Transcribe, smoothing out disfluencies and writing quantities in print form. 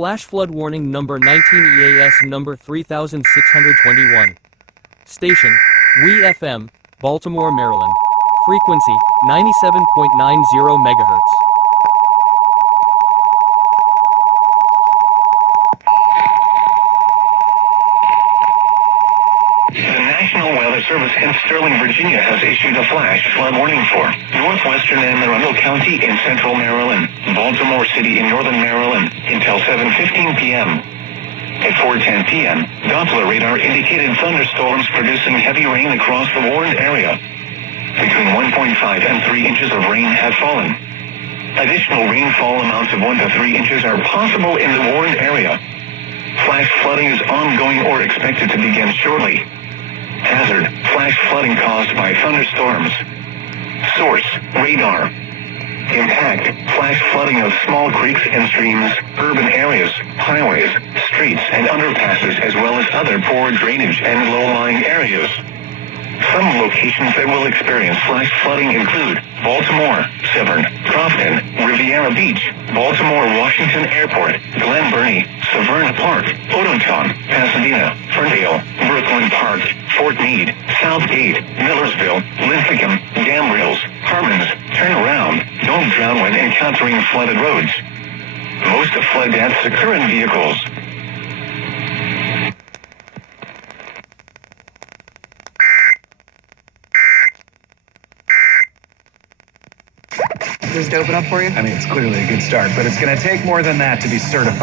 Flash flood warning number 19 EAS number 3621. Station, WIYY FM, Baltimore, Maryland. Frequency, 97.90 MHz. The National Weather Service in Sterling, Virginia has issued a flash flood warning for northwestern Anne Arundel County in central Maryland, Baltimore City in northern Maryland, until 7:15 p.m. At 4:10 p.m., Doppler radar indicated thunderstorms producing heavy rain across the warned area. Between 1.5 and 3 inches of rain have fallen. Additional rainfall amounts of 1 to 3 inches are possible in the warned area. Flash flooding is ongoing or expected to begin shortly. Hazard, flash flooding caused by thunderstorms. Source, radar. Impact, flash flooding of small creeks and streams, urban areas, highways, streets and underpasses, as well as other poor drainage and low-lying areas. Some locations that will experience flash flooding include Baltimore, Severn, Crofton, Riviera Beach, Baltimore Washington Airport, Glen Burnie, Severna Park, Ototown, Pasadena, Ferndale, Brooklyn Park, Fort Meade, Southgate, Millersville, Linthicum, Dambrails, Harmons. Turnaround, don't drown when encountering flooded roads. Most flood deaths occur in vehicles. Does it open up for you? I mean, it's clearly a good start, but it's going to take more than that to be certified.